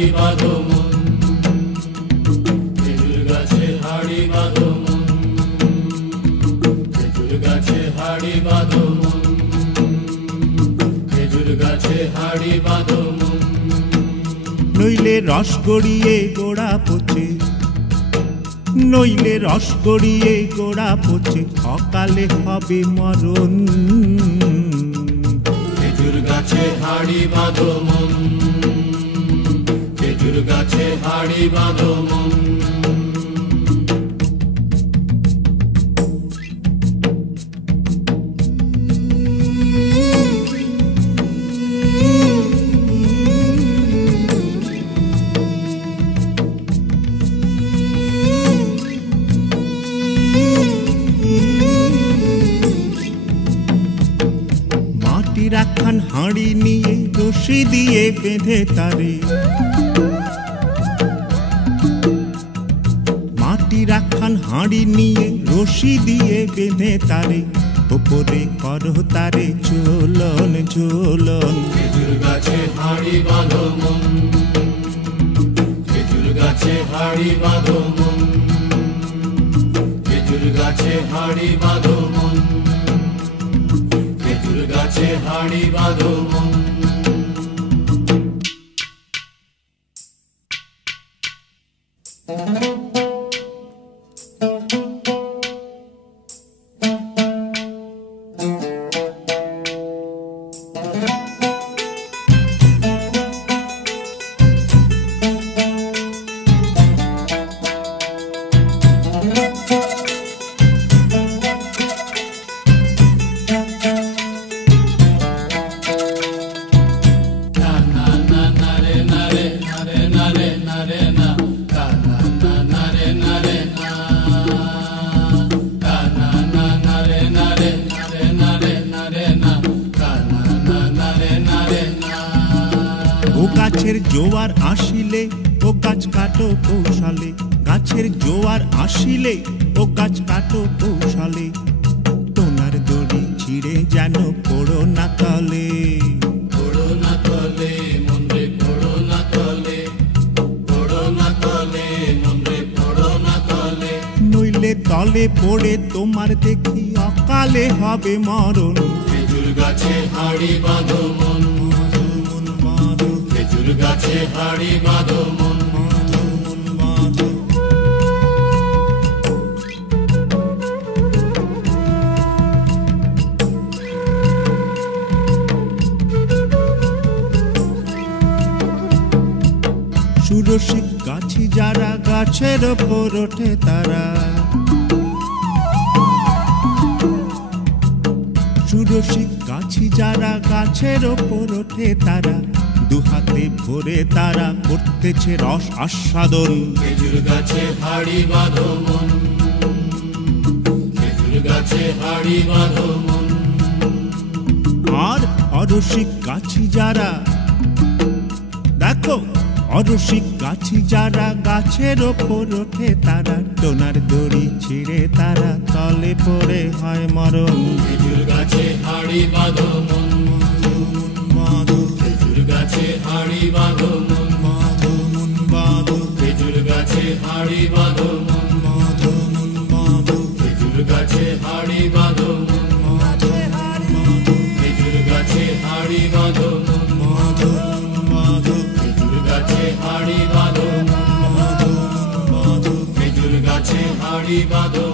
হাড়ি বাঁধো মন, খেজুর গাছে হাড়ি বাঁধো মন, খেজুর গাছে হাড়ি বাঁধো মন, খেজুর গাছে হাড়ি বাঁধো মন। নইলে রস গড়িয়ে গোড়া পচে, নইলে রস গড়িয়ে গোড়া পচে, অকালে হবে মরণ। খেজুর গাছে হাড়ি বাঁধো মন, খেজুর গাছে হাড়ি বাঁধো মন। রাখান হাঁড়ি নিয়ে রশি দিয়ে বেঁধে তারে, মাটি রাখান হাঁড়ি নিয়ে রশি দিয়ে বেঁধে তারে, ওপরে করো তারে ঝোলন ঝোলন। খেজুর গাছে হাড়ি বাঁধো মন, খেজুর গাছে হাড়ি বাঁধো মন, খেজুর গাছে হাড়ি বাঁধো মন, খেজুর গাছে হাড়ি বাঁধো মন। গাছের জোয়ার আসিলে ও গাছ কাটো কৌশলে, গাছের জোয়ার আসিলে ও গাছ কাটো কৌশলে, টোনার দড়ি ছিঁড়ে যেন পড়ো না তলে, পড়ো না তলে মন্দ্রে পড়ো না তলে, পড়ো না তলে মন্দ্রে পড়ো না তলে। নইলে তলে পড়ে তোমার দেখি অকালে হবে মরণ। খেজুর গাছে হাড়ি বাঁধো মন, খেজুর গাছে হাড়ি বাঁধো মন। সুরসিক গাছি যারা গাছের ওপর ওঠে তারা, সুরসিক গাছি যারা গাছের ওপর ওঠে তারা, দুহাতে ভরে তারা করতেছে রস আস্বাদন। খেজুর গাছে হাড়ি বাঁধো মন, খেজুর গাছে হাড়ি বাঁধো মন। আর অরসিক গাছি যারা, দেখো অরসিক গাছি যারা গাছের ওপর ওঠে তারা, টোনার দড়ি ছিঁড়ে তারা তলে পড়ে হয় মরণ। খেজুর গাছে হাড়ি বাঁধো মন, খেজুর গাছে হাড়ি বাঁধো মন, খেজুর গাছে হাড়ি বাঁধো মন, খেজুর গাছে হাড়ি বাঁধো মন, খেজুর গাছে হাড়ি বাঁধো মন, খেজুর গাছে হাড়ি বাঁধো, খেজুর গাছে হাড়ি বাঁধো।